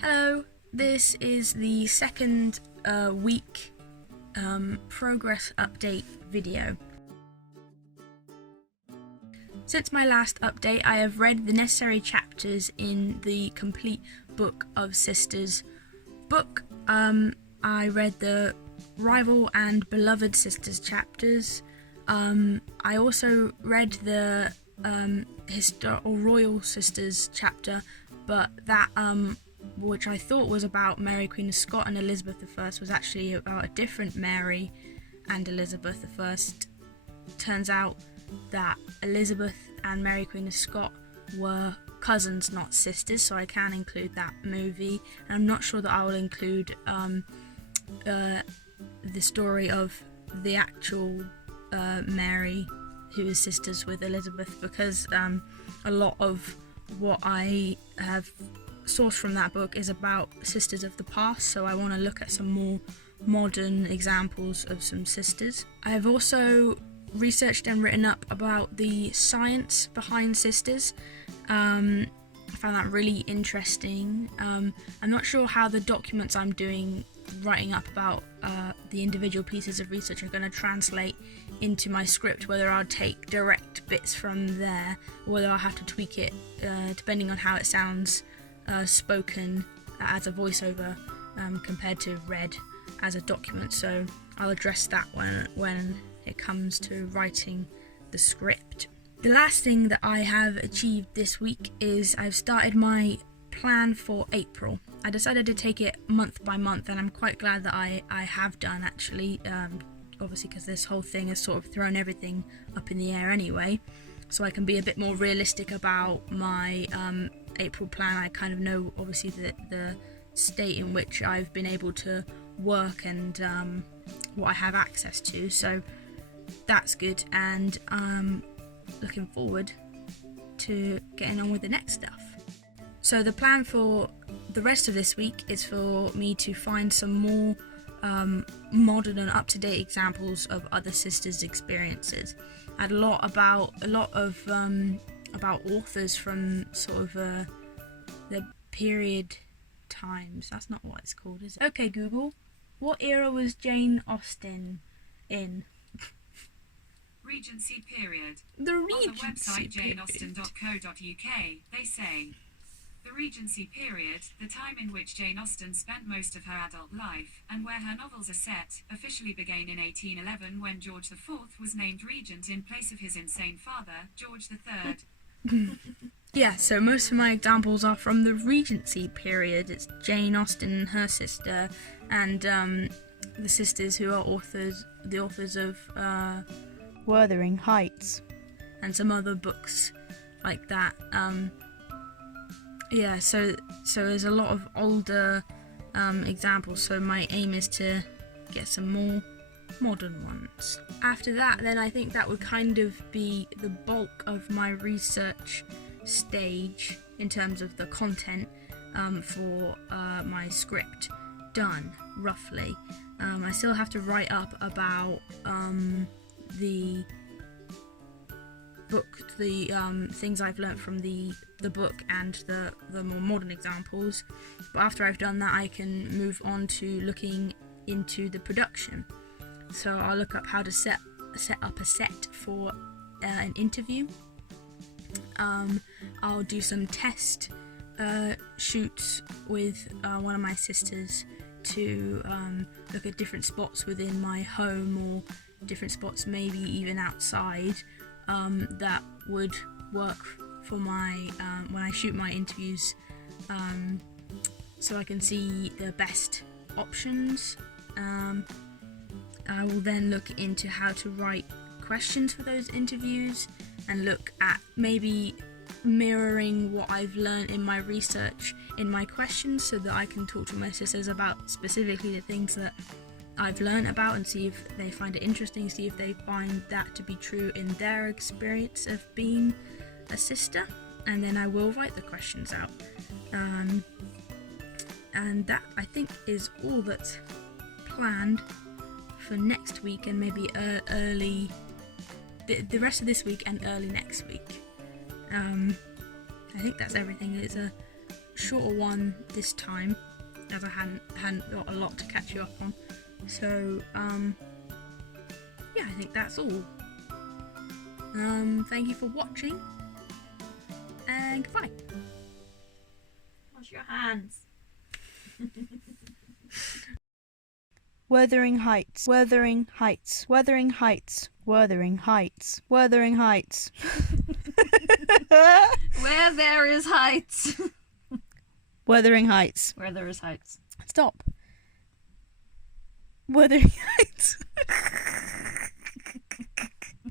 Hello, this is the second week progress update video. Since my last update, I have read the necessary chapters in the complete book of Sisters book. I read the Rival and Beloved Sisters chapters. I also read the Royal Sisters chapter, but that which I thought was about Mary Queen of Scots and Elizabeth I was actually about a different Mary and Elizabeth I. Turns out that Elizabeth and Mary Queen of Scots were cousins, not sisters, so I can include that movie. And I'm not sure that I will include the story of the actual Mary who is sisters with Elizabeth, because a lot of what I have sourced from that book is about sisters of the past, so I want to look at some more modern examples of some sisters. I have also researched and written up about the science behind sisters. I found that really interesting. I'm not sure how the documents I'm writing up about the individual pieces of research are going to translate into my script, whether I'll take direct bits from there or whether I'll have to tweak it depending on how it sounds spoken as a voiceover compared to read as a document. So I'll address that when it comes to writing the script. The last thing that I have achieved this week is I've started my plan for April. I decided to take it month by month, and I'm quite glad that I have done, actually, obviously because this whole thing has sort of thrown everything up in the air anyway, so I can be a bit more realistic about my April plan. I kind of know obviously the state in which I've been able to work and what I have access to, so that's good, and looking forward to getting on with the next stuff. So the plan for the rest of this week is for me to find some more modern and up-to-date examples of other sisters' experiences. I had a lot about authors from sort of the period times. That's not what it's called, is it? Okay, Google, what era was Jane Austen in? Regency period. The Regency On the website period. janeausten.co.uk, they say, the Regency period, the time in which Jane Austen spent most of her adult life, and where her novels are set, officially began in 1811 when George IV was named regent in place of his insane father, George III. Yeah, so most of my examples are from the Regency period. It's Jane Austen and her sister, and the sisters who are the authors of Wuthering Heights and some other books like that. Yeah, so there's a lot of older examples, so my aim is to get some more modern ones. After that, then I think that would kind of be the bulk of my research stage in terms of the content for my script done, roughly. I still have to write up about the book, the things I've learnt from the book and the more modern examples, but after I've done that I can move on to looking into the production. So I'll look up how to set up a set for an interview. I'll do some test shoots with one of my sisters to look at different spots within my home or different spots maybe even outside that would work for my when I shoot my interviews, so I can see the best options. I will then look into how to write questions for those interviews and look at maybe mirroring what I've learned in my research in my questions, so that I can talk to my sisters about specifically the things that I've learned about and see if they find it interesting, see if they find that to be true in their experience of being a sister, and then I will write the questions out. And that, I think, is all that's planned for next week, and maybe early the rest of this week and early next week. I think that's everything. It's a shorter one this time, as I hadn't got a lot to catch you up on. So, yeah, I think that's all. Thank you for watching, and goodbye. Wash your hands. Wuthering Heights, Wuthering Heights, Wuthering Heights, Wuthering Heights, Wuthering Heights. Where there is heights. Wuthering Heights. Where there is heights. Stop. Wuthering Heights.